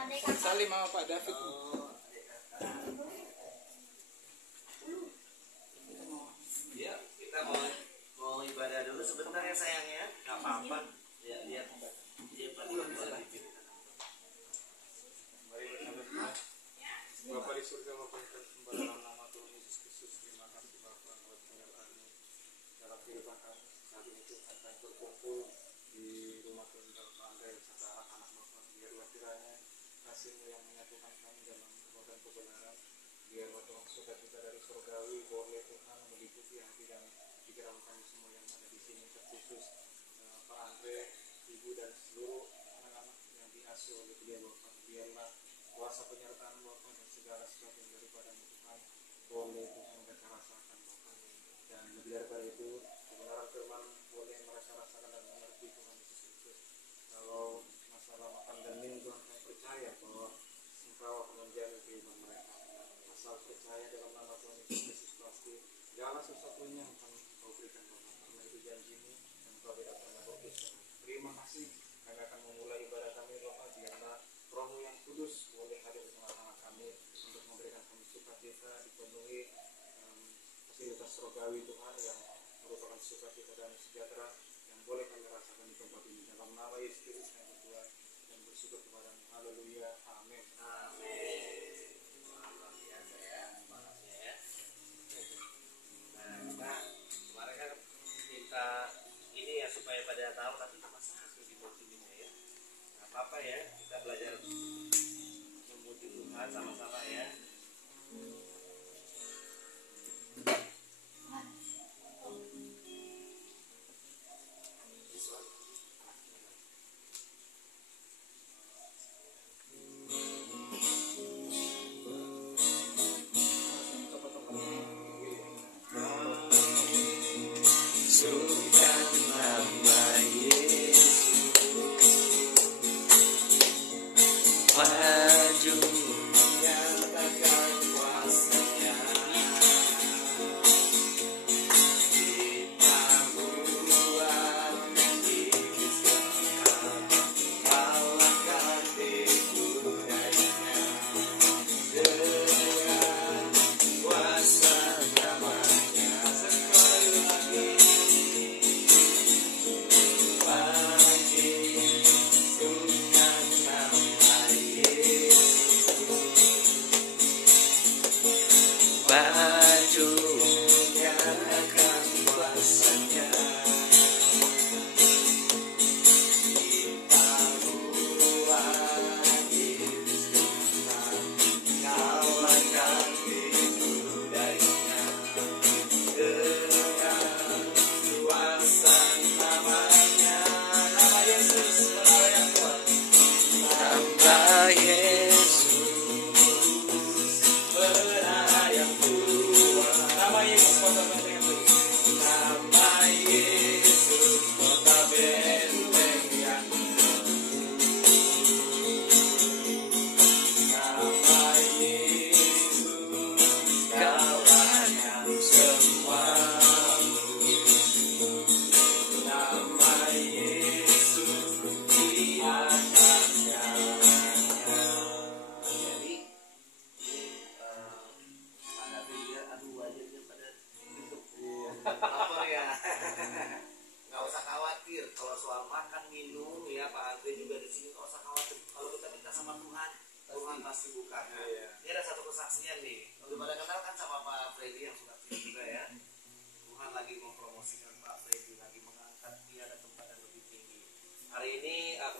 Salim sama Pak David. Ya, kita mau ibadah dulu sebentar ya sayangnya, nggak apa-apa. Ya, lihat dia bisa bikin. Bapa di surga, Bapa yang tersembahan dalam nama Tuhan Yesus Kristus, terima kasih Bapa buat penyertaan dalam kehidupan kami. Saat ini Tuhan kami berkumpul di rumah Tuhan dalam Anda serta anak-anak Bapa. Biarlah kiranya kasih-Mu yang menyatukan kami dalam roh dan kebenaran. Biarlah Tuhan sukacita dari surgawi boleh Tuhan meliputi hati dan pikiran kami semua yang ada di sini, terkhusus Pak Andre, Ibu dan seluruh anak-anak yang diasuh oleh beliau Bapak. Biarlah kuasa penyertaan Bapak dan segala sesuatu yang daripada Tuhan boleh Tuhan mereka rasakan Bapak. Dan lebih daripada itu kebenaran firman boleh mereka rasakan dan mengerti Tuhan Yesus Kristus. Kalau masalah makan dan minum Tuhan kami percaya bahwa Engkau akan menjaga kehidupan mereka. Asal percaya dalam nama Tuhan Yesus Kristus pasti segala sesuatunya akan Engkau berikan Bapak. Karena itu janji-Mu dan Engkau tidak pernah berdusta. Terima kasih. Kami akan memulai ibadah kami Bapak. Biarlah Roh-Mu yang kudus boleh hadir di tengah-tengah kami untuk memberikan kami sukacita, dipenuhi fasilitas surgawi Tuhan yang merupakan sukacita dan sejahtera yang boleh kami rasakan di tempat ini. Dalam nama Yesus Kristus kami berdoa dan bersyukur kepada-Mu. Haleluya. Amin. Amin. Luar biasa ya, semangatnya ya. Nah, kita kemarin kan minta ini ya supaya pada tahu, tapi masa harus dimujinya ya. Nah, apa ya, kita belajar memuji Tuhan sama-sama ya.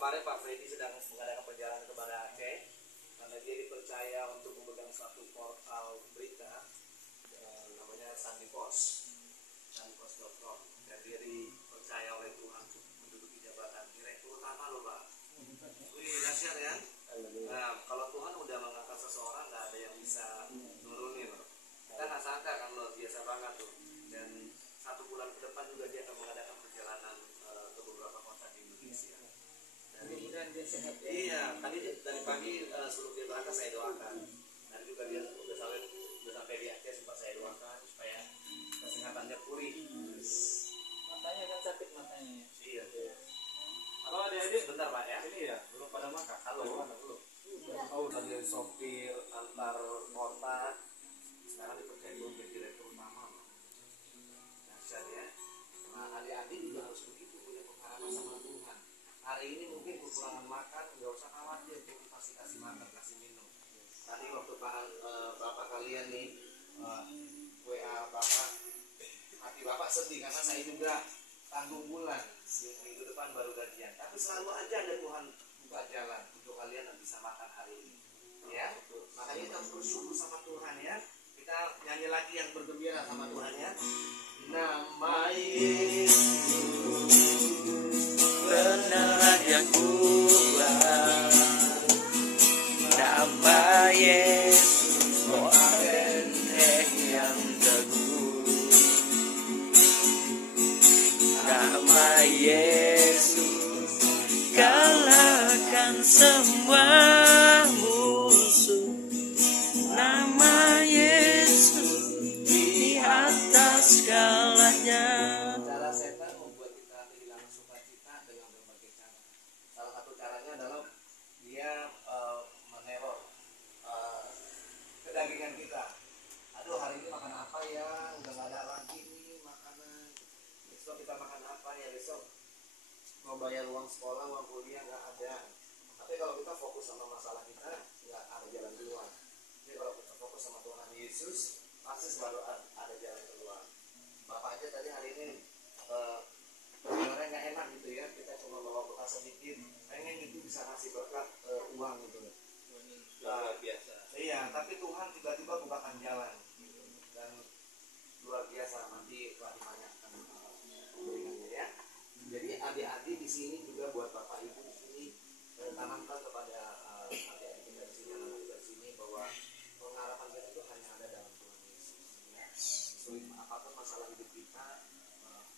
Kemarin Pak Freddy sedang mengadakan perjalanan ke Banda Aceh karena dia dipercaya untuk memegang satu portal berita namanya sandipos.com, dan dia dipercaya oleh Tuhan untuk menduduki jabatan direktur utama loh Pak. Wih, dahsyat kan? Nah, kalau Tuhan udah mengangkat seseorang nggak ada yang bisa nurunin loh. Kita nggak sangka kan luar biasa banget tuh. Dan 1 bulan ke depan juga dia akan mengadakan perjalanan ke beberapa kota di Indonesia. Iya, tadi dari pagi sebelum dia berangkat saya doakan, dan juga dia udah sampai di Aceh sempat saya doakan supaya kesehatannya pulih. Matanya kan sakit matanya. Iya. Halo adik-adik, Sebentar Pak ya. ini ya belum pada makan. Halo. Belum. tahu tadi sopir antar kota, sekarang dipercaya menjadi direktur utama. Dahsyat ya. Nah, adik-adik juga harus begitu, punya pengalaman sama Tuhan. Hari ini mungkin kekurangan makan, nggak usah khawatir, Tuhan pasti kasih makan, kasih minum. Tadi waktu bapak kalian nih WA bapak, hati bapak sedih karena saya juga tanggung bulan minggu depan baru gajian. Tapi selalu aja ada Tuhan buka jalan untuk kalian yang bisa makan hari ini. Ya, makanya kita harus bersyukur sama Tuhan ya. Kita nyanyi lagi yang bergembira sama Tuhan ya. Nama Yesus benar yang kuat, nama Yesus benteng yang teguh, nama Yesus kalahkan semua musuh, nama Yesus di atas segalanya. cara setan membuat kita kehilangan sukacita dengan berbagai cara. Salah satu caranya adalah dia meneror kedagingan kita. Aduh, hari ini makan apa ya? Udah nggak ada lagi nih makanan. Besok kita makan apa ya? Besok mau bayar uang sekolah, uang kuliah nggak ada. Tapi kalau kita fokus sama masalah kita, nggak ada jalan keluar. Jadi kalau kita fokus sama Tuhan Yesus, pasti selalu ada jalan keluar. Bapak aja tadi hari ini sebenarnya nggak enak gitu ya, kita cuma bawa bekal sedikit, pengen itu bisa kasih berkat uang gitu. Luar biasa. Iya, tapi Tuhan tiba-tiba bukakan jalan gitu. Dan luar biasa, nanti telah ditanyakan pemberiannya ya. Jadi adik-adik di sini juga buat bapak ibu di sini tanamkan kepada adik-adik kita di sini, anak kita di sini bahwa pengharapan kita itu hanya ada dalam Tuhan Yesus. Ya. Sulit apapun masalah hidup kita,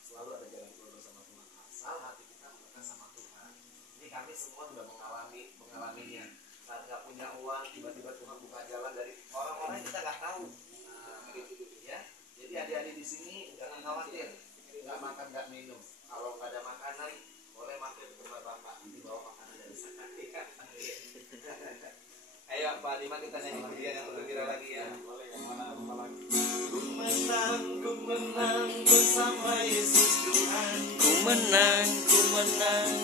selalu ada jalan keluar bersama Tuhan. Asal hati kita melekat sama Tuhan. Ini kami semua sudah mengalaminya. Saat nggak punya uang, tiba-tiba Tuhan buka jalan dari orang-orang yang kita nggak tahu. Gitu ya. Jadi adik-adik di sini jangan khawatir, nggak makan nggak minum. Kalau nggak ada makanan, boleh mampir ke tempat bapak. Dibawa makanan dari sana. Ayo Pak Diman, kita nyanyi pujian yang bergembira lagi ya. Boleh yang mana apa lagi? Ku menang bersama Yesus Tuhan. Ku menang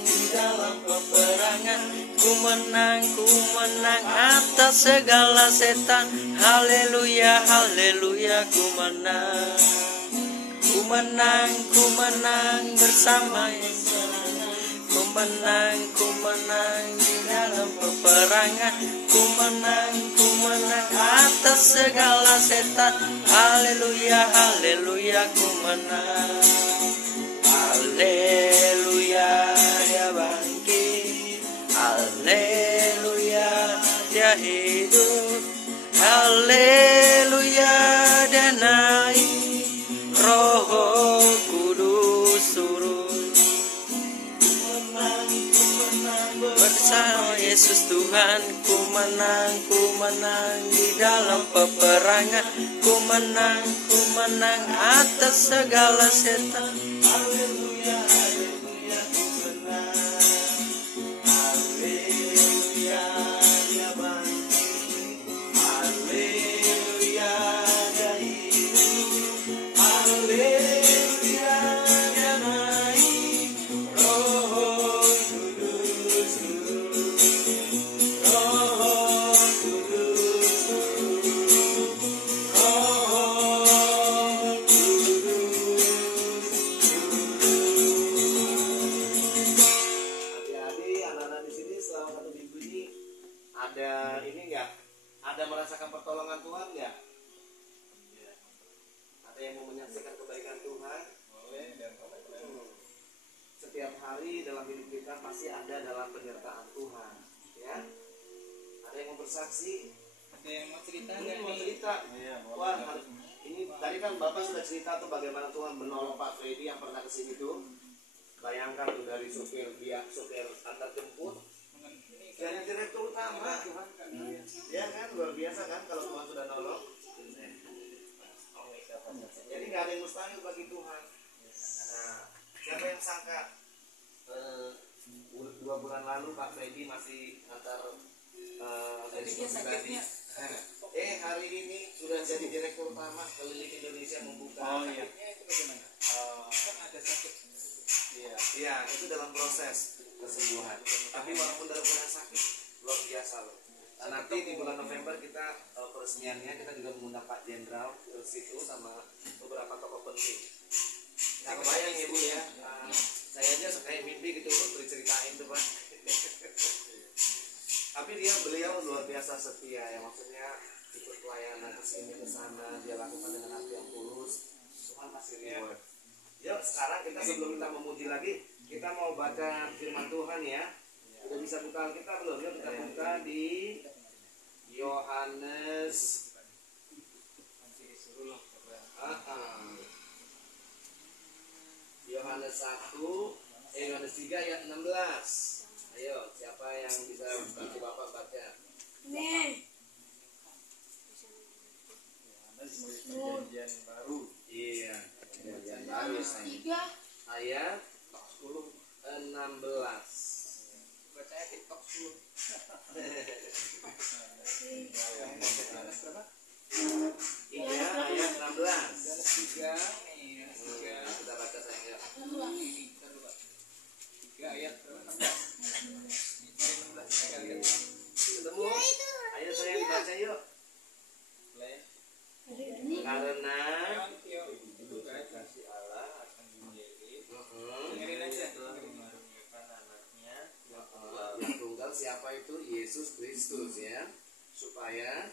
di dalam peperangan. Ku menang atas segala setan. Haleluya, haleluya, ku menang. Ku menang bersama Yesus. Ku menang di dalam peperangan. Ku menang atas segala setan. Haleluya, haleluya, ku menang. Haleluya, dia bangkit. Haleluya, dia hidup. Haleluya, dia naik. Roh Kudus turun. Bersama Yesus Tuhan, ku menang di dalam peperangan. Ku menang atas segala setan. Haleluya, haleluya, ku menang. Haleluya, dia bangkit. Haleluya, dia hidup. Haleluya, dia naik. Roh Kudus turun. Roh Kudus turun. Roh Kudus turun. Adik-adik, anak-anak di sini selama 1 minggu ini ada ini nggak? Ada merasakan pertolongan Tuhan nggak? Ya. Ada yang mau menyaksikan kebaikan Tuhan? Boleh dan Setiap hari dalam hidup kita pasti ada dalam penyertaan Tuhan. Ya. Ada yang mau bersaksi? Ada yang mau cerita Ini nggak mau nih? cerita. Iya, boleh. Wah, ini tadi kan Bapak sudah cerita tuh bagaimana Tuhan menolong Pak Freddy yang pernah kesini tuh. Bayangkan tuh dari supir antar jemput, jadi direktur utama. Ya kan, luar biasa kan kalau Tuhan sudah nolong. Jadi nggak ada yang mustahil bagi Tuhan. Nah, siapa yang sangka 2 bulan lalu Pak Freddy masih antar dari Dia pribadi. sakitnya. Hari ini sudah jadi direktur utama keliling Indonesia membuka. Oh iya. Sakitnya itu bagaimana? Kan ada sakit. Iya. Iya, itu dalam proses kesembuhan. Tapi walaupun dalam keadaan sakit, luar biasa loh. Nah, nanti di bulan November kita peresmiannya kita juga mengundang Pak Jenderal ke situ sama beberapa tokoh penting. Nggak kebayang ya Bu ya. Saya aja kayak mimpi gitu untuk diceritain tuh Pak. Tapi beliau luar biasa setia ya, maksudnya ikut pelayanan ke sini ke sana, dia lakukan dengan hati yang tulus. Tuhan kasih reward. Yuk sekarang kita sebelum kita memuji lagi, kita mau baca firman Tuhan ya. Udah bisa buka Alkitab belum? Yuk kita buka di Yohanes. Nanti disuruh loh. Yohanes 1, Yohanes 3 ayat 16. Ayo, siapa yang bisa bantu Bapak baca? Perjanjian baru. Iya, perjanjian baru ayat 16. Bacanya TikTok dulu. Iya, ayat 16. Yohanes 3, nih, Yohanes 3. Kita baca sayang ya. Bentar dulu, Pak. 3 ayat berapa? 16. Cari 16 saya nggak lihat. Ketemu? Ayo sayang baca yuk. Mulai. Karena Kasih Allah akan dunia ini. Dengerin aja. Telah mengaruniakan anaknya yang tunggal siapa itu? Yesus Kristus ya. Supaya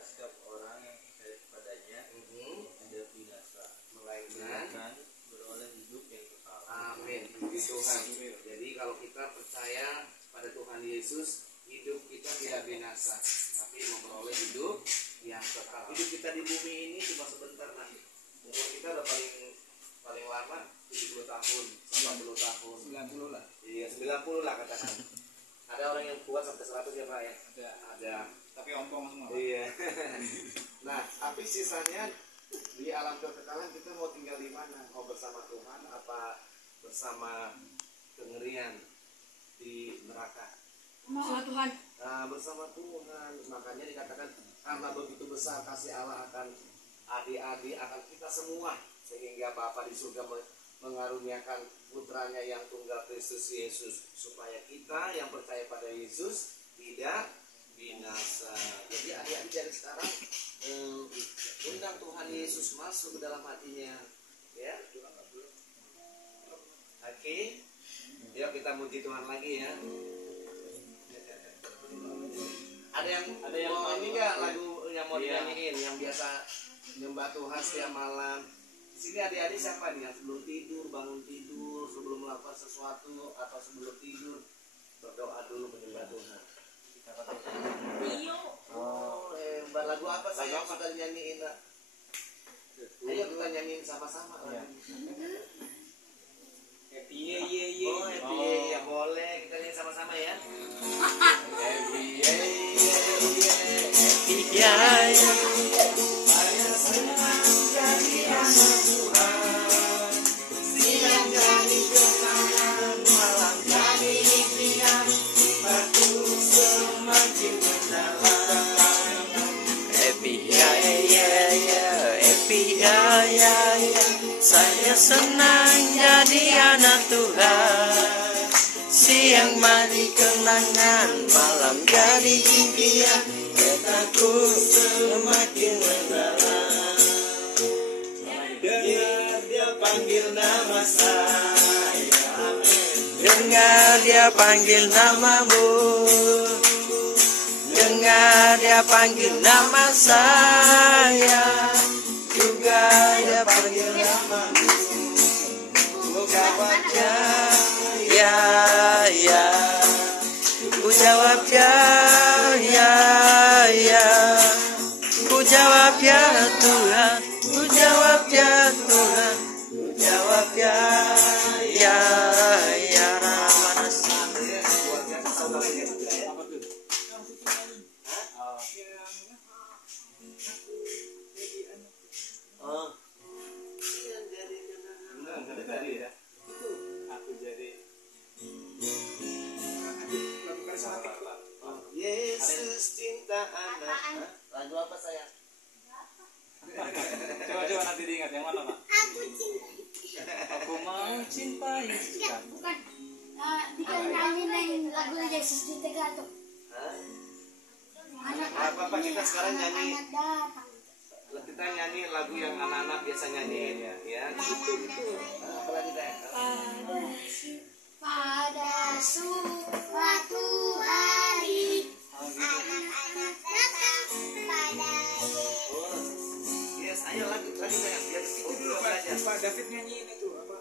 setiap orang yang percaya kepadanya tidak binasa, melainkan beroleh hidup yang kekal. amin. Puji Tuhan. Jadi kalau kita percaya pada Tuhan Yesus, hidup kita tidak binasa, tapi memperoleh hidup yang kekal. Hidup kita di bumi ini cuma sebentar nanti. Umur kita udah paling lama 70 tahun, 80 tahun. 90 lah. Iya, 90 lah katakan. Ada orang yang kuat sampai 100 ya Pak ya? Ada. Tapi ompong semua. Iya. Nah, tapi sisanya di alam kekekalan kita mau tinggal di mana? Mau bersama Tuhan apa bersama kengerian di neraka? Sama Tuhan. Nah, bersama Tuhan. Makanya dikatakan karena begitu besar kasih Allah akan adik-adik akan kita semua, sehingga Bapa di surga mengaruniakan putranya yang tunggal Kristus Yesus, supaya kita yang percaya pada Yesus tidak binasa. Jadi adik-adik dari sekarang undang Tuhan Yesus masuk ke dalam hatinya, ya. Oke, yuk kita muji Tuhan lagi ya. Ada yang mau ini nggak lagu yang mau dinyanyiin, yang biasa nyembah Tuhan setiap malam? Di sini adik-adik siapa nih yang sebelum tidur, bangun tidur, sebelum melakukan sesuatu atau sebelum tidur berdoa dulu menyembah Tuhan? Oh, hebat. Lagu apa saya suka nyanyiin? Ayo kita nyanyiin sama-sama. Happy ye. Oh, happy ya boleh kita nyanyi sama-sama ya. Happy ye. Saya senang jadi anak Tuhan. Siang jadi kenangan, malam jadi impian. Hatiku semakin mendalam. Saya senang jadi anak Tuhan. Siang mari kenangan, malam jadi impian. Petaku semakin mendalam. Dengar dia panggil nama saya, dengar dia panggil namamu, dengar dia panggil nama saya, juga dia panggil namamu. Ku jawabnya ya, ku jawab ya, ku jawab ya Tuhan, ku jawab ya Tuhan, ku jawab ya. Oh, Tadi ya. Aku jadi Lagu karismatik. anak. Lagu apa sayang? Coba nanti diingat yang mana, Pak? Aku mau cintai. Bukan. Nyanyiin lagu Yesus di Tegal tuh. Apa kita sekarang nyanyi? Anak datang. Kita nyanyi lagu yang anak-anak biasa nyanyiin ya. Apa lagi deh? Pada suatu hari anak-anak datang pada Yes, ayo lagi deh. Biar kita juga belajar. Pak David nyanyiin itu apa?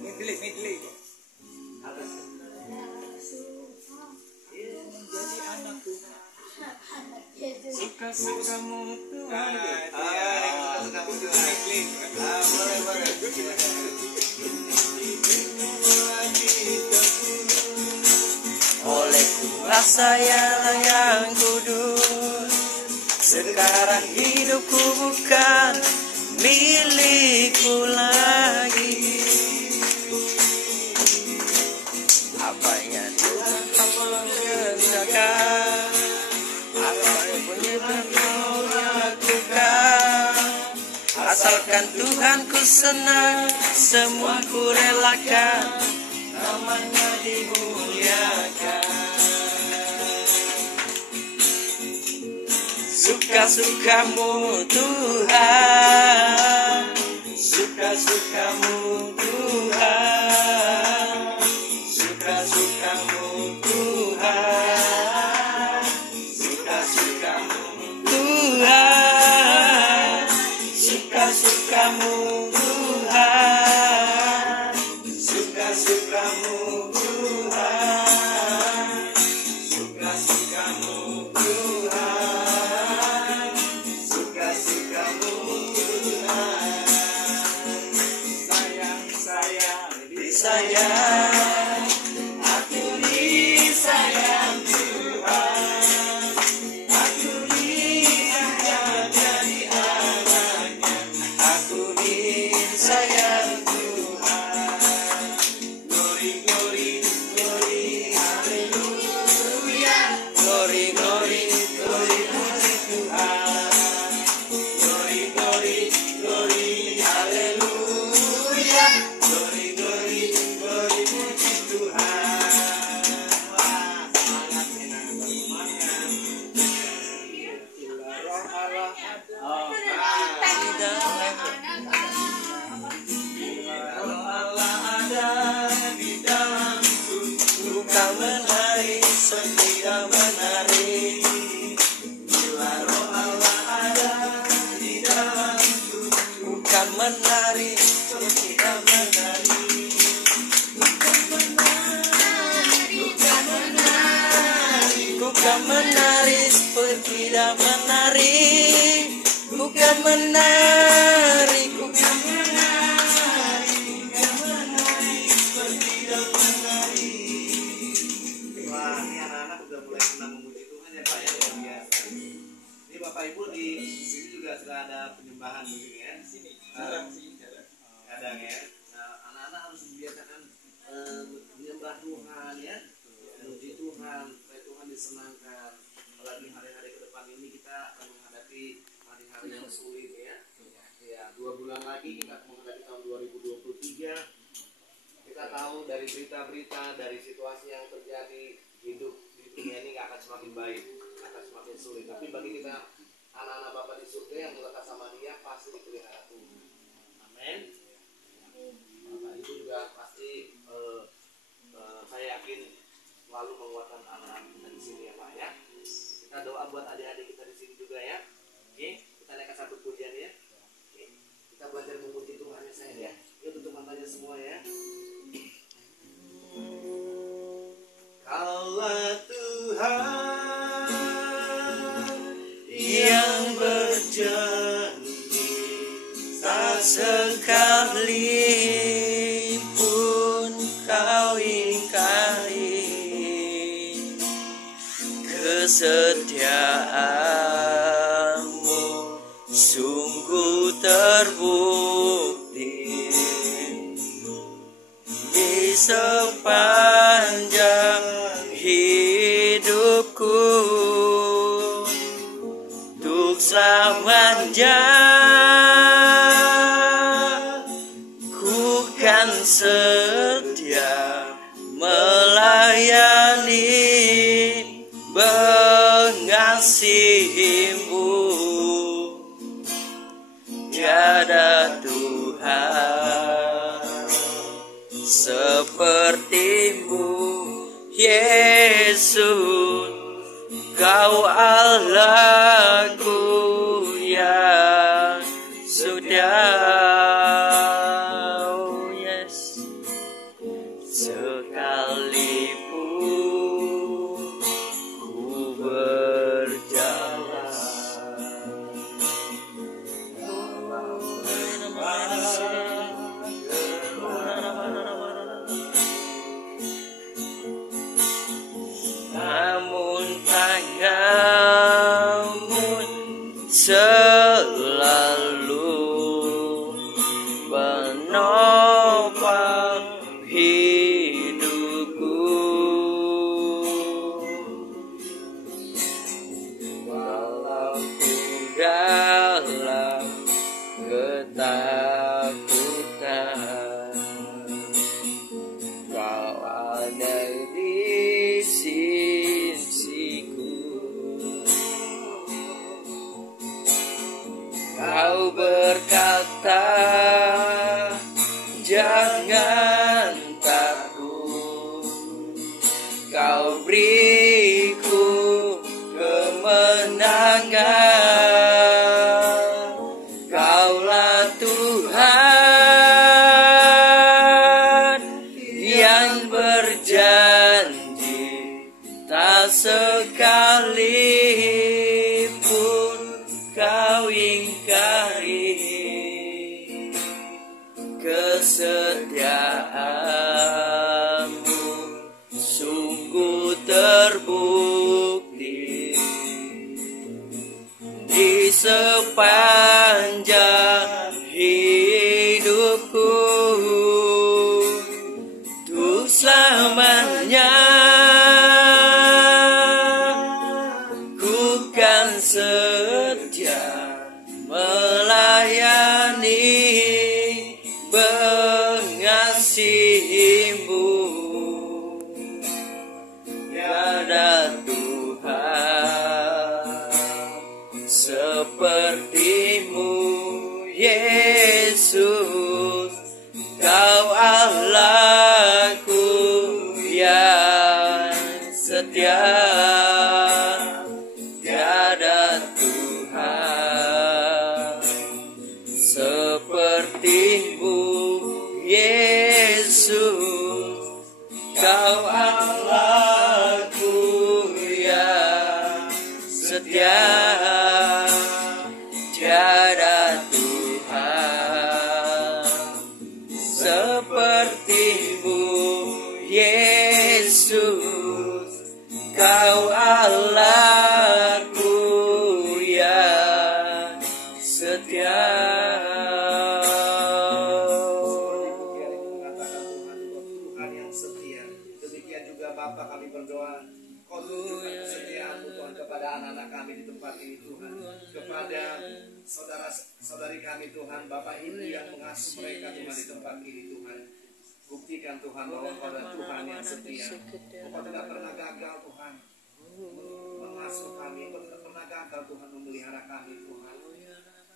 Medley kok. Apa tuh? Jadi anak Tuhan. Yesus. Suka-sukamu Tuhan. Suka-sukamu Tuhan. Boleh. Oleh kuasa yang kudus, sekarang hidupku bukan milikku lagi. Apa yang Tuhan kerjakan, apa yang mau lakukan, asalkan Tuhanku senang, semua ku relakan, namanya dimuliakan. Suka-sukamu Tuhan, suka-sukamu Tuhan, suka-sukamu Tuhan, suka-sukamu Tuhan, suka-sukamu Tuhan, suka-sukamu Tuhan, suka-sukamu Tuhan, suka-sukamu Tuhan. Sayang, disayang, aku disayang Tuhan, aku disayang jadi anaknya, aku disayang Tuhan. Glory, glory, glory, haleluya. Glory, glory, glory, puji Tuhan. Glory, glory, glory, haleluya. Glory, glory, glory, puji Tuhan. Wah, sangat enak, semangat. Roh Allah. Roh Allah ada di dalamku, bukan menari tidak menari. Bila Roh Allah ada di dalamku, bukan menari tidak menari. Bukan menari seperti tidak menari, bukan menari, bukan menari, bukan menari seperti tidak menari. Wah, ini anak-anak udah mulai senang memuji Tuhan ya Pak ya, luar biasa. Ini Bapak Ibu di sini juga sudah ada penyembahan mungkin ya. Di sini. Kadang ya. Nah, anak-anak harus dibiasakan menyembah Tuhan ya, memuji Tuhan supaya Tuhan disenangkan. Apalagi hari-hari ke depan ini kita akan menghadapi hari-hari yang sulit ya. Ya, 2 bulan lagi kita akan menghadapi tahun 2023. Kita tahu dari berita-berita, dari situasi yang terjadi, hidup di dunia ini nggak akan semakin baik, akan semakin sulit. Tapi bagi kita anak-anak Bapa di surga yang melekat sama Dia pasti dipelihara Tuhan. Amin. Bapak Ibu juga pasti saya yakin selalu menguatkan anak-anak kita di sini ya Pak ya. Kita doa buat adik-adik kita di sini juga ya. Oke, kita naikkan satu pujian ya. Oke, kita belajar memuji Tuhan ya saya ya. Yuk tutup matanya semua ya. Kaulah Tuhan yang berjanji, tak sekali pun kau ingkari kesetiaanmu, sungguh terbukti di sepanjang hidupku. melayani mengasihimu. Tiada Tuhan sepertimu, Yesus. Kau Allahku yang sudah, oh yes, sekalipun ku berjalan namun tanganmu selalu menopang hidupku. Walau ku dalam ketakutan, Kau ada di sisiku. Kau berkata, jangan takut. Kau beriku kemenangan. Kaulah Tuhan yang berjanji, tak sekalipun kau ingkari kesetiaanmu. Sungguh terbukti di sepanjang hidupku. Untuk selamanya ku kan setia melayani mengasihimu. Tiada Tuhan sepertimu, Yesus. Kau Allahku yang setia. Tiada Tuhan sepertimu, Yesus. Kau Allahku yang setia. Tiada Tuhan sepertimu, Yesus. Kau Allahku yang setia. Tuhan yang setia. Demikian juga Bapa, kami berdoa, Kau tunjukkan kesetiaan-Mu Tuhan kepada anak-anak kami di tempat ini Tuhan, kepada saudara-saudari kami Tuhan, Bapak Ibu yang mengasuh mereka Tuhan di tempat ini Tuhan. Buktikan Tuhan bahwa Kau adalah Tuhan yang setia. Kau tidak pernah gagal Tuhan mengasuh kami, Kau tidak pernah gagal Tuhan memelihara kami Tuhan.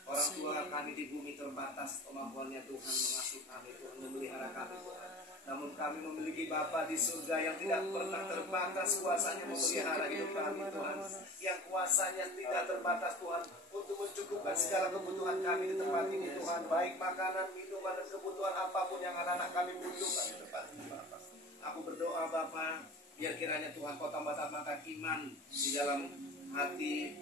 Orang tua kami di bumi terbatas kemampuannya Tuhan mengasuh kami Tuhan, memelihara kami Tuhan. Namun kami memiliki Bapa di surga yang tidak pernah terbatas kuasanya memelihara hidup kami Tuhan, yang kuasanya tidak terbatas Tuhan untuk mencukupkan segala kebutuhan kami di tempat ini Tuhan, baik makanan, minuman, dan kebutuhan apapun yang anak-anak kami butuhkan di tempat ini Bapa. Aku berdoa Bapa, biar kiranya Tuhan Kau tambah-tambahkan iman di dalam hati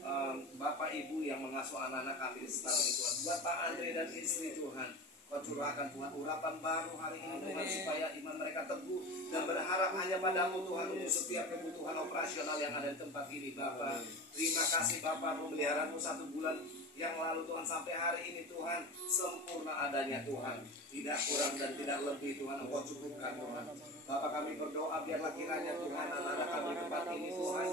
Bapak Ibu yang mengasuh anak-anak kami di tempat ini Tuhan. Buat Pak Andre dan istri Tuhan, Kau curahkan Tuhan urapan baru hari ini Tuhan, supaya iman mereka teguh dan berharap hanya padamu Tuhan untuk setiap kebutuhan operasional yang ada di tempat ini Bapa. Terima kasih Bapa, memeliharamu 1 bulan yang lalu Tuhan sampai hari ini Tuhan, sempurna adanya Tuhan, tidak kurang dan tidak lebih Tuhan, Engkau cukupkan Tuhan. Bapak kami berdoa biarlah kiranya Tuhan anak-anak kami di tempat ini Tuhan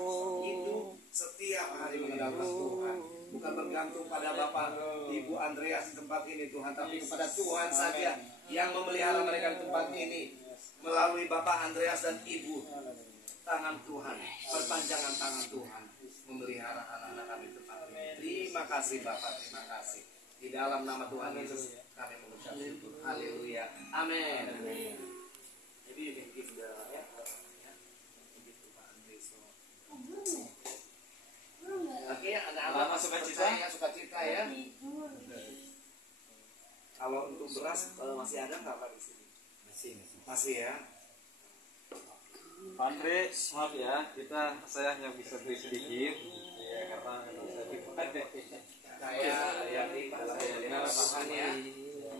hidup setiap hari mengandalkan Tuhan, bukan bergantung pada Bapak Ibu Andreas di tempat ini Tuhan, tapi kepada Tuhan saja yang memelihara mereka di tempat ini. melalui Bapak Andreas dan Ibu, tangan Tuhan, perpanjangan tangan Tuhan memelihara anak-anak kami tempat ini. Terima kasih Bapak, terima kasih. Di dalam nama Tuhan Yesus kami mengucap syukur. Haleluya. Amin. Jadi you can give the give to Pak Andreas. Oke, anak-anak sukacita ya. Kalau untuk beras masih ada nggak Pak di sini? Masih ya. Pak Andre, maaf ya, saya hanya bisa beri sedikit, ya karena saya dipakai. Saya yang di pasangannya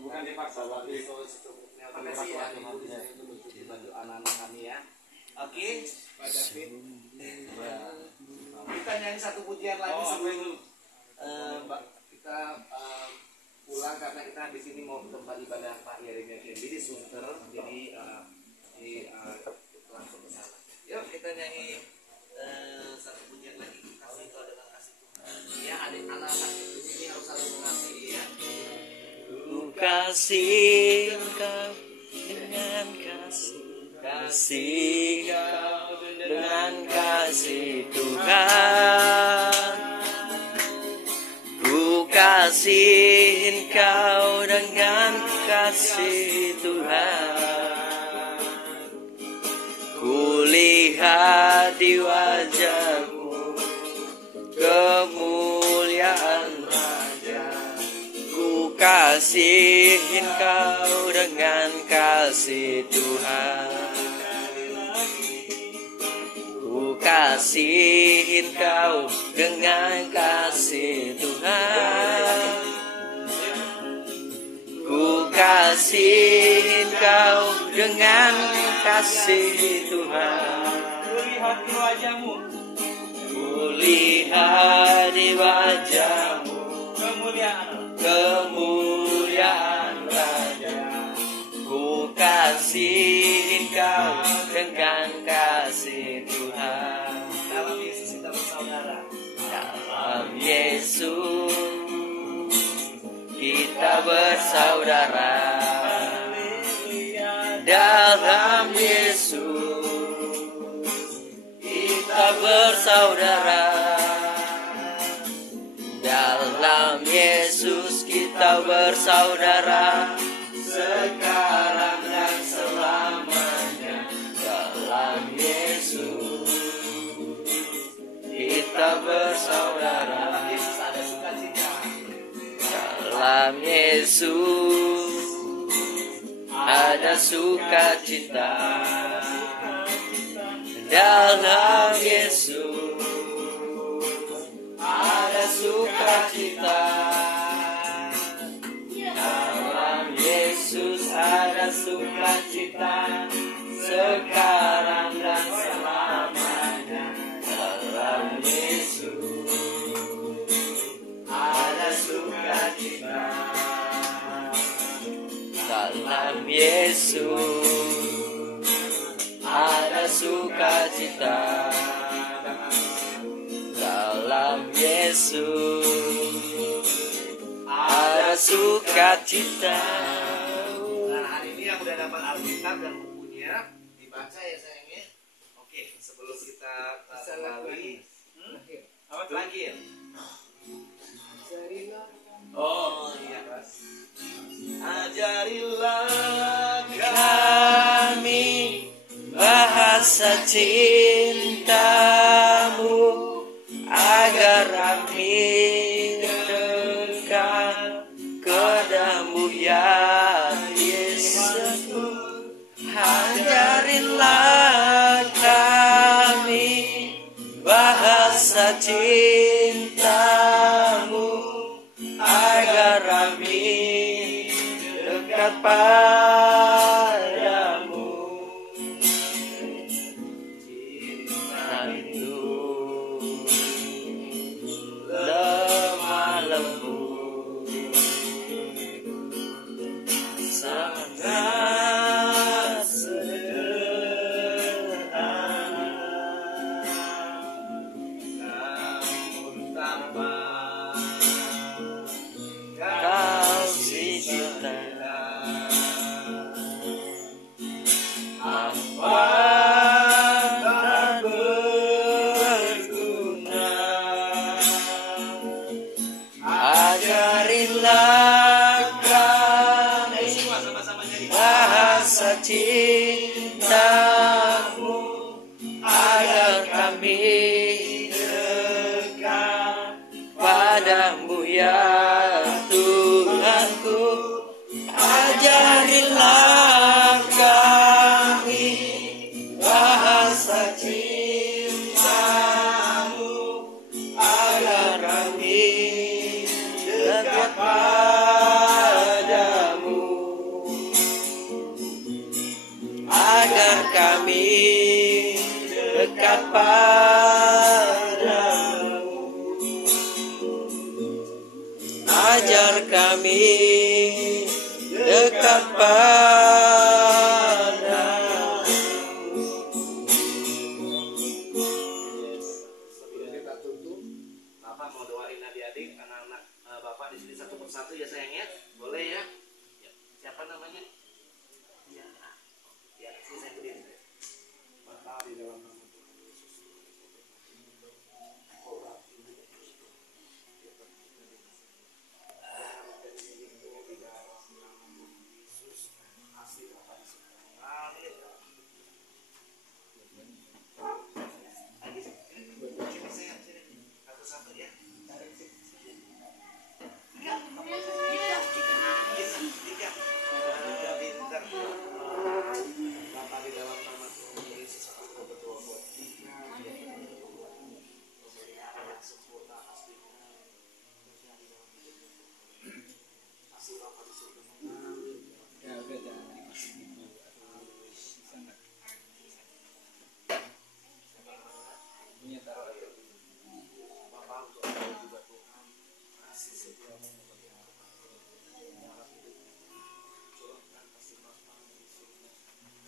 Bukan dipaksa, tapi terima kasih ya, dibantu anak-anak kami ya. Oke, Pak David. Kita nyanyi satu pujian lagi sebelum kita pulang, karena kita di sini mau ke tempat ibadah Pak Yeremia Kendi di Sunter, jadi langsung ke sana. Yuk kita nyanyi satu pujian lagi, kasih kau dengan kasih Tuhan. Ya adik anak-anak di sini harus saling mengasihi ya. Ku kasih Engkau dengan kasih Kau dengan kasih Tuhan. Ku kasih Engkau dengan kasih Tuhan. Ku lihat di wajah-Mu kemuliaan Raja. Ku kasih Engkau dengan kasih Tuhan. Ku kasih Engkau dengan kasih Tuhan. Ku kasih Engkau dengan kasih Tuhan. Ku lihat di wajah-Mu kemuliaan Raja. Ku kasih Engkau dengan kasih Tuhan. Dalam Yesus kita bersaudara. Dalam Yesus kita bersaudara. Dalam Yesus kita bersaudara. Dalam Yesus kita bersaudara, sekarang dan selamanya. Dalam Yesus kita bersaudara. Yesus ada sukacita. Dalam Yesus ada sukacita. Dalam Yesus ada sukacita. Dalam Yesus ada sukacita, sekarang dan selamanya. Dalam Yesus ada sukacita. Dalam Yesus ada sukacita. Dalam Yesus ada sukacita. Nah, hari ini yang udah dapat Alkitab dan bukunya dibaca ya sayangnya. Oke, sebelum kita kembali lagi ya. Oh iya, Mas. Ajarilah kami bahasa cinta-Mu, agar kami dekat kepada-Mu ya Yesus. Ajarilah kami bahasa cinta-Mu, agar kami dekat padamu. Cinta itu lemah lembut, sangat sederhana, namun cintamu agar kami dekat padamu, agar kami dekat padamu. Ajar kami dekat padamu. Sebelum kita tutup, Bapak mau doain adik-adik, anak-anak Bapak di sini satu persatu ya sayangnya, boleh ya? Ya. Siapa namanya? Ya, ya, sini saya berdiri. Bapa di dalam nama Tuhan Yesus, orang ini Yesus kasih Bapa di surga. Amin. Satu-satu ya. Pintar. Bapa di dalam nama Tuhan Yesus, aku berdoa buat Tika, dia pemeliharaan yang sempurna pastinya. Kasih Bapa di surga mengalir. Ya udah jangan dikasih gitu. Bisa nggak? Ini taruh. Bapa untuk aku juga Tuhan, kasih setiap memelihara dalam hidupnya. Curahkan kasih Bapa di surga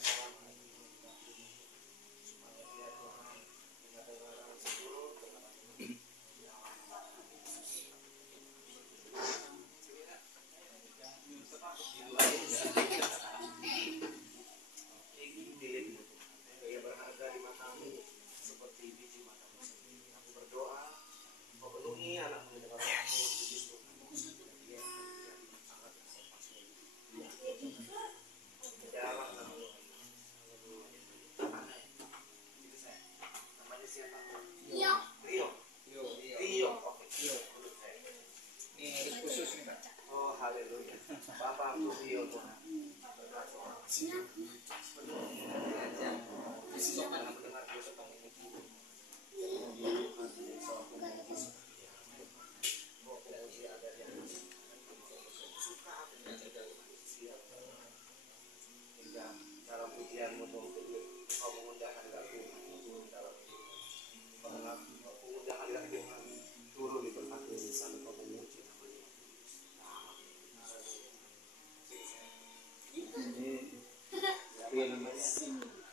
dalam hati kita ini, supaya dia Tuhan dengan dengaran seluruh kebenaran ini. Dalam nama Yesus. Dia berharga di matamu seperti biji matamu sendiri. Aku berdoa, kau penuhi anakmu dengan Roh Kudus Tuhan. Dia menjadi sangat bersepas dalam nama Tuhan. Namanya siapa? Yo. Rio. Yo, yo. Rio. Oke. Yo. Ini harus khusus nih Pak. Oh, haleluya. Bapak aku Rio Tuhan. Siap. Sopan mendengar Rio sopan ini. Hingga dalam pujianmu Tuhan, kau mengundang hadirat Tuhan dalam hidup. Mengundang hadirat Tuhan turun di tempat ini sampai kau memuji namanya.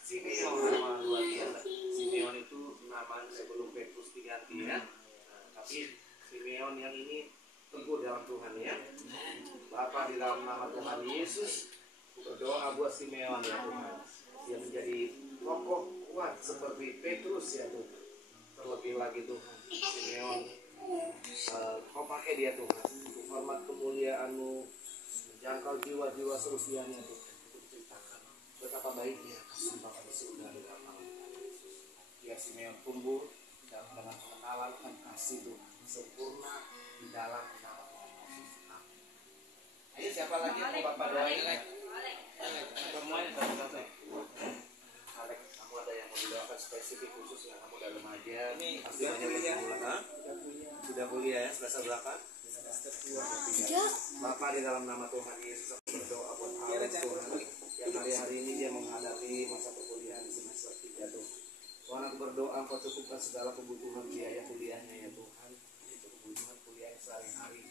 Simeon nama luar biasa. Simeon itu nama sebelum Petrus diganti ya. Tapi Simeon yang ini teguh dalam Tuhan ya. Bapa di dalam nama Tuhan Yesus, berdoa buat Simeon ya Tuhan. Dia menjadi tokoh kuat seperti Petrus ya Tuhan. Terlebih lagi Tuhan, Simeon, kau pakai dia Tuhan untuk hormat kemuliaan-Mu, menjangkau jiwa-jiwa seusianya Tuhan, untuk ceritakan betapa baiknya kasih Bapa di surga di dalam nama Tuhan Yesus. Biar Simeon tumbuh dan dengan pengenalan akan kasih Tuhan sempurna di dalam nama Tuhan Yesus. Amin. Ayo siapa lagi yang mau Bapak doain? Semuanya satu-satu. Alex, kamu ada yang mau didoakan spesifik khusus yang kamu udah remaja? Ini Pasti banyak yang kuliah. Sudah kuliah ya, semester berapa? Tiga. Bapak di dalam nama Tuhan Yesus, aku berdoa buat Alex Tuhan yang hari-hari ini dia menghadapi masa perkuliahan di semester 3 Tuhan. Tuhan, aku berdoa Engkau cukupkan segala kebutuhan biaya kuliahnya ya Tuhan, itu kebutuhan kuliah sehari-hari.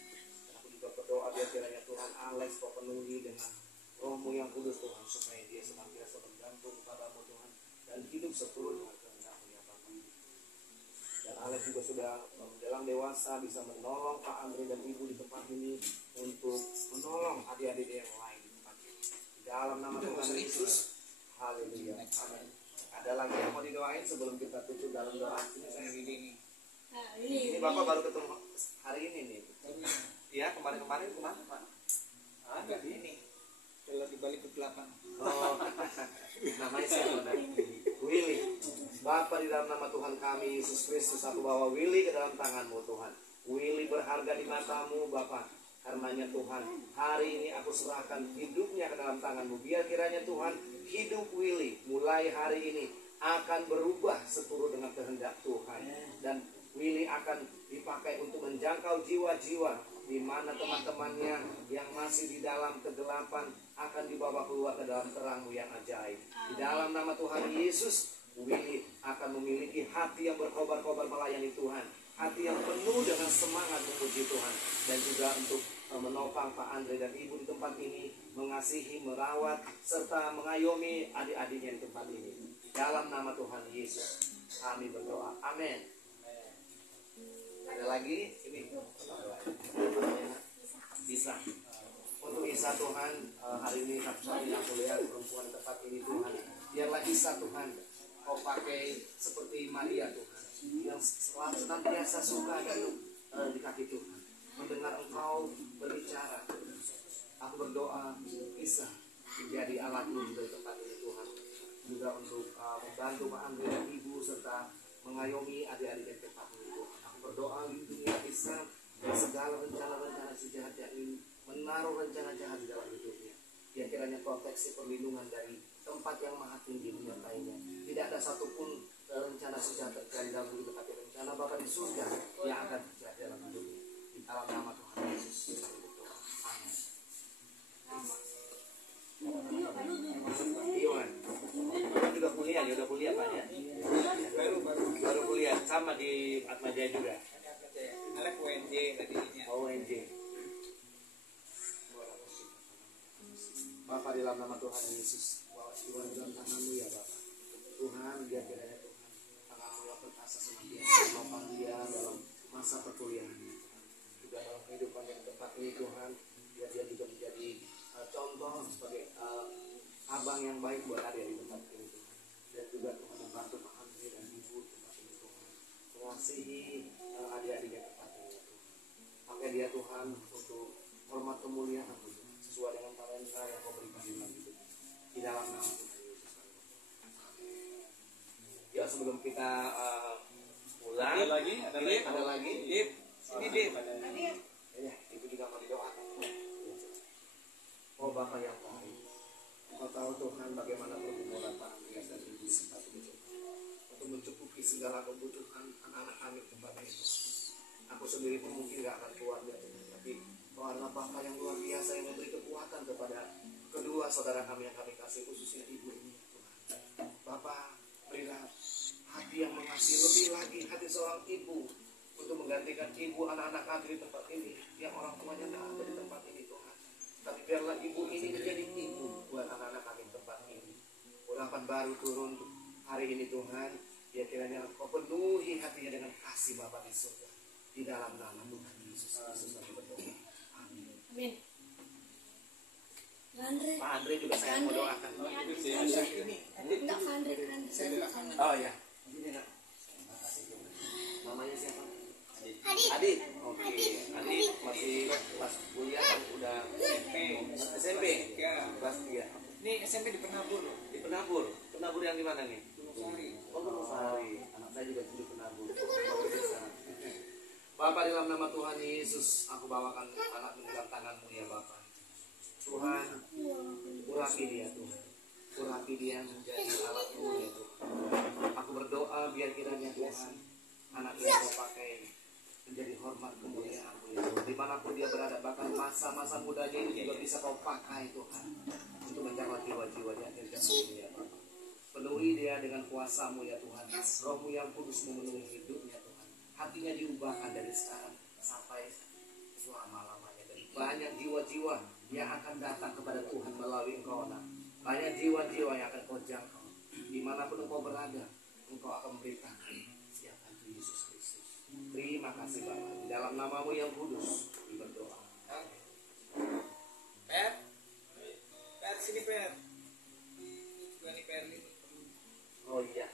Dan aku juga berdoa biar kiranya Tuhan Alex kau penuhi dengan Roh-Mu yang kudus Tuhan, supaya dia senantiasa bergantung kepadamu Tuhan dan hidup seturut dengan kehendak-Mu ya Bapa. Dan Alex juga sudah menjelang dewasa bisa menolong Pak Andre dan Ibu di tempat ini untuk menolong adik-adik yang lain di tempat ini. Di dalam nama Tuhan Yesus, haleluya. Amin. Ada lagi yang mau didoain sebelum kita tutup dalam doa? Ini saya ini. Ini Bapak baru ketemu hari ini nih. Iya, kemarin-kemarin kemana Pak? Ada di ini. Kalau di balik ke belakang. Oh, namanya siapa? Willy. Bapa di dalam nama Tuhan kami Yesus Kristus, aku bawa Willy ke dalam tangan-Mu Tuhan. Willy berharga di mata-Mu Bapa. Karenanya Tuhan, hari ini aku serahkan hidupnya ke dalam tangan-Mu. Biar kiranya Tuhan, hidup Willy mulai hari ini akan berubah seturut dengan kehendak Tuhan. Dan Willy akan dipakai untuk menjangkau jiwa-jiwa di mana teman-temannya yang masih di dalam kegelapan akan dibawa keluar ke dalam terang yang ajaib. Di dalam nama Tuhan Yesus, Willy akan memiliki hati yang berkobar-kobar melayani Tuhan, hati yang penuh dengan semangat memuji Tuhan, dan juga untuk menopang Pak Andre dan Ibu di tempat ini, mengasihi, merawat, serta mengayomi adik-adiknya di tempat ini. Dalam nama Tuhan Yesus kami berdoa, amin. Ada lagi? Ini bisa. Untuk Isa Tuhan, hari ini satu-satunya aku lihat perempuan di tempat ini Tuhan. Biarlah Isa Tuhan Kau pakai seperti Maria Tuhan, yang senantiasa suka di kaki Tuhan, mendengar Engkau berbicara. Aku berdoa Isa menjadi alatmu di tempat ini Tuhan, juga untuk membantu Pak Andre dan Ibu serta mengayomi adik-adik di tempat ini Tuhan. Aku berdoa lindungi Isa dari segala rencana-rencana si jahat yang ingin menaruh rencana jahat di dalam hidupnya. Ya kiranya proteksi perlindungan dari tempat yang maha tinggi menyertainya. Tidak ada satupun rencana sejahat terjadi dalam hidup, tapi rencana Bapa di surga yang akan terjadi dalam hidupnya. Di dalam nama Tuhan Yesus. Amin. Iwan, Bapak juga kuliah, ya udah kuliah Pak ya? Baru kuliah, sama di Atmajaya juga. Alek UNJ tadinya. UNJ. Bapak di dalam nama Tuhan Yesus, bawa jiwa dalam tangan-Mu ya Bapak. Tuhan, biar kiranya Tuhan tangan-Mu yang perkasa senantiasa menopang dia dalam masa perkuliahan, juga dalam kehidupan yang tepat ini Tuhan. Biar dia juga menjadi contoh sebagai abang yang baik buat adik di tempat ini Tuhan. Dan juga Tuhan membantu Pak Andre dan Ibu di tempat ini Tuhan, mengasihi adik-adik di tempat ini Tuhan. Pakai dia Tuhan untuk hormat kemuliaan Tuhan, sesuai dengan talenta yang Kau berikan di dalam hidup. Di dalam nama Tuhan Yesus. Ya, sebelum kita pulang, ada lagi. Dip, sini Dip. Ya, Ibu juga mau didoakan. Oh Bapa yang baik, Kau tahu Tuhan bagaimana pergumulan Pak Andreas dan Ibu sempat ini untuk mencukupi segala kebutuhan anak-anak kami di tempat ini. Aku sendiri pun mungkin gak akan keluar dari ini, tapi Kau adalah Bapa yang luar biasa yang memberi kekuatan kepada kedua saudara kami yang kami kasih, khususnya Ibu ini Tuhan. Bapa, berilah hati yang mengasihi lebih lagi hati seorang ibu untuk menggantikan ibu anak-anak kami di tempat ini yang orang tuanya tidak ada di tempat ini Tuhan. Tapi biarlah ibu ini menjadi ibu buat anak-anak kami di tempat ini. Urapan baru turun hari ini Tuhan, ya kiranya Kau penuhi hatinya dengan kasih Bapa di surga. Di dalam nama Tuhan Yesus Kristus kami berdoa. Amin. Amin. Pak Andre juga saya mau doakan. Enggak Andre. Oh ya. Namanya siapa? Adit. Oke. Adit masih kelas kuliah kan udah SMP. Kelas 3. Ini SMP di Penabur loh. Di Penabur. Penabur yang di mana nih? Sari. Oh, Sari. Anak saya juga di Penabur. Bapak dalam nama Tuhan Yesus, aku bawakan anak di dalam tangan-Mu ya Bapak. Tuhan, urapi dia Tuhan. Urapi dia menjadi alat-Mu ya Tuhan. Aku berdoa biar kiranya Tuhan, anak ini Kau pakai menjadi hormat kemuliaan-Mu ya Tuhan. Dimanapun dia berada, bahkan masa-masa mudanya ini juga bisa Kau pakai Tuhan untuk menjangkau jiwa-jiwa di akhir zaman ini ya Bapak. Penuhi dia dengan kuasa-Mu ya Tuhan. Roh-Mu yang kudus memenuhi hidupnya Tuhan. Hatinya diubahkan dari sekarang sampai selama-lamanya. Dan banyak jiwa-jiwa yang akan datang kepada Tuhan melalui Engkau nak. Banyak jiwa-jiwa yang akan Kau jangkau. Dimanapun Engkau berada, Engkau akan memberitakan siapa itu Yesus Kristus. Terima kasih Bapak. Di dalam nama-Mu yang kudus, kami berdoa. Per, sini Per. Juga nih Per nih. Oh iya.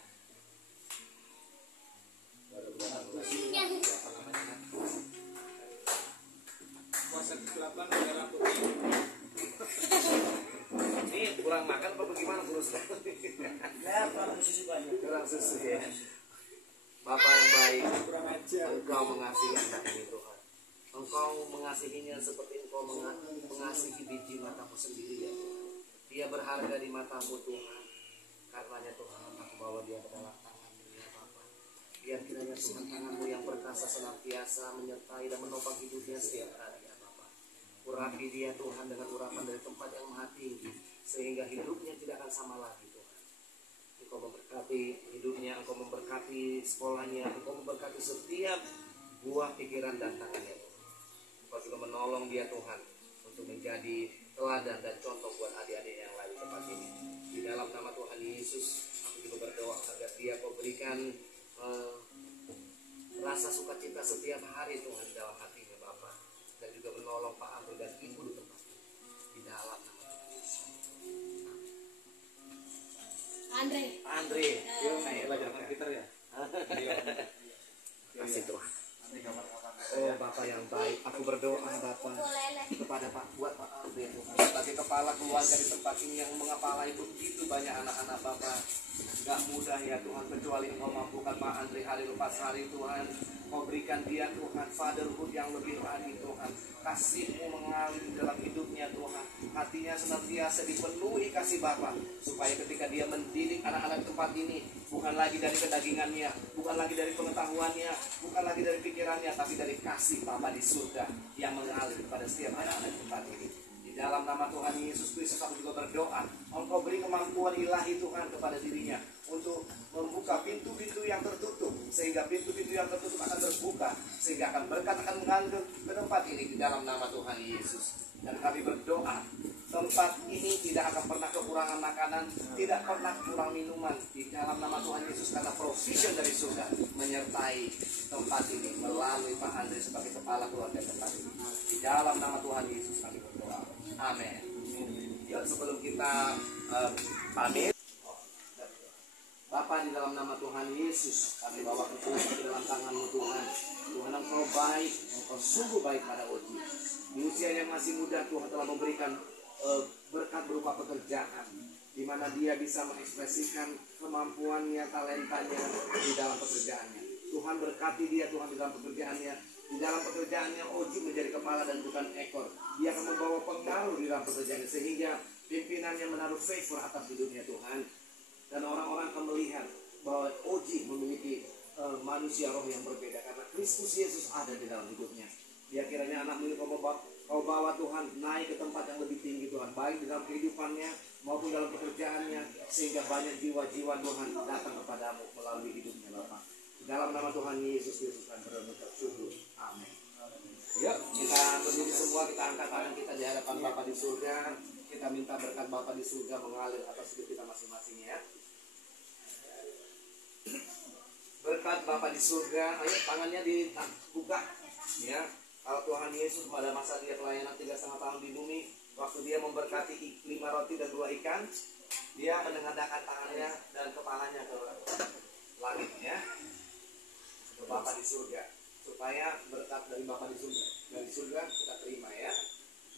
Puasa ke-8 ada rambut ini. Ini kurang makan apa bagaimana kurus? Ya, kurang susu banyak. Kurang susu ya. Bapak yang baik, Kurang ajar. Engkau mengasihi anak ini Tuhan. Engkau mengasihinya seperti Engkau mengasihi biji matamu sendiri ya Tuhan. Dia berharga di matamu Tuhan. Karenanya Tuhan, aku Aku bawa dia ke dalam tangan-Mu ya Bapa. Biar kiranya Tuhan tangan-Mu yang perkasa senantiasa menyertai dan menopang hidupnya setiap hari ya Bapa. Urapi dia Tuhan dengan urapan dari tempat yang maha tinggi, sehingga hidupnya tidak akan sama lagi Tuhan. Engkau memberkati hidupnya, Engkau memberkati sekolahnya, Engkau memberkati setiap buah pikiran dan tangannya Tuhan. Engkau juga menolong dia Tuhan untuk menjadi teladan dan contoh buat adik-adik yang lain di tempat ini. Di dalam nama Tuhan Yesus, aku juga berdoa agar dia Kau berikan rasa sukacita setiap hari Tuhan di dalam hatinya Bapa, dan juga menolong Pak Andre dan Ibu di tempat ini. Di dalam nama Tuhan Yesus. Andre. Yuk, Belajar komputer ya. kasih Tuhan. Oh Bapak yang baik, aku berdoa Bapak kepada buat Pak Andre Tuhan, sebagai kepala keluarga di tempat ini yang mengepalai begitu banyak anak-anak Bapak. Gak mudah ya Tuhan, kecuali Engkau mampukan Pak Andre hari lepas hari Tuhan. Kau berikan dia Tuhan fatherhood yang lebih lagi Tuhan. Kasih-Mu mengalir dalam hidupnya Tuhan. Hatinya senantiasa dipenuhi kasih Bapa, supaya ketika dia mendidik anak-anak di tempat ini, bukan lagi dari kedagingannya, bukan lagi dari pengetahuannya, bukan lagi dari pikirannya, tapi dari kasih Bapa di surga yang mengalir kepada setiap anak-anak di tempat ini. Di dalam nama Tuhan Yesus Kristus aku juga berdoa, Engkau beri kemampuan ilahi Tuhan kepada dirinya untuk membuka pintu-pintu yang tertutup, sehingga pintu-pintu yang tertutup akan terbuka, sehingga akan berkat akan mengalir ke tempat ini di dalam nama Tuhan Yesus. Dan kami berdoa, tempat ini tidak akan pernah kekurangan makanan, tidak pernah kurang minuman di dalam nama Tuhan Yesus, karena provision dari surga menyertai tempat ini melalui Pak Andre sebagai kepala keluarga tempat ini. Di dalam nama Tuhan Yesus kami berdoa. Amin. Ya, sebelum kita pamit, Bapa, di dalam nama Tuhan Yesus, kami bawa Tuhan ke dalam tangan-Mu Tuhan. Tuhan, Engkau baik, Engkau sungguh baik pada Oji. Di usia yang masih muda Tuhan telah memberikan berkat berupa pekerjaan, di mana dia bisa mengekspresikan kemampuannya, talentanya di dalam pekerjaannya. Tuhan berkati dia Tuhan di dalam pekerjaannya. Di dalam pekerjaannya Oji menjadi kepala dan bukan ekor. Dia akan membawa pengaruh di dalam pekerjaannya, sehingga pimpinannya menaruh favor atas hidupnya Tuhan. Dan orang-orang akan melihat bahwa Oji memiliki manusia roh yang berbeda, karena Kristus Yesus ada di dalam hidupnya. Dia kiranya anak milik Kau bawa Tuhan naik ke tempat yang lebih tinggi Tuhan, baik di dalam kehidupannya maupun dalam pekerjaannya, sehingga banyak jiwa-jiwa Tuhan datang kepadamu melalui hidupnya Bapak. Dalam nama Tuhan Yesus Kristus kami berdoa bersyukur. Amin. Yuk kita berdiri semua, kita angkat tangan kita di hadapan Bapa di surga. Kita minta berkat Bapa di surga mengalir atas hidup kita masing-masing ya. Berkat Bapa di surga, ayo tangannya dibuka ya. Kalau Tuhan Yesus pada masa dia pelayanan 3,5 tahun di bumi, waktu dia memberkati 5 roti dan 2 ikan, dia menengadahkan tangannya dan kepalanya ke langit ya, ke Bapa di surga, supaya berkat dari Bapa di surga, dari surga kita terima ya.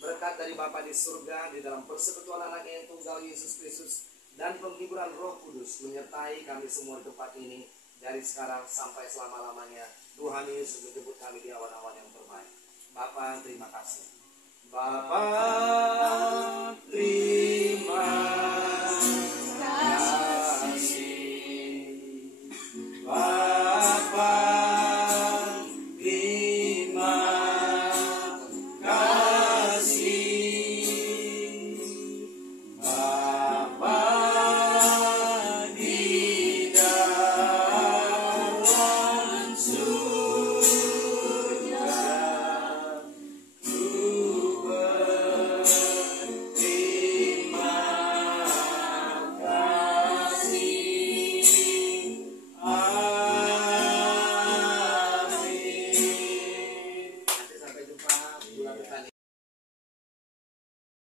Berkat dari Bapa di surga di dalam persekutuan anaknya yang tunggal Yesus Kristus dan penghiburan Roh Kudus menyertai kami semua di tempat ini dari sekarang sampai selama-lamanya. Tuhan Yesus menjemput kami di awan-awan yang terbaik. Bapa, terima kasih. Bapa, terima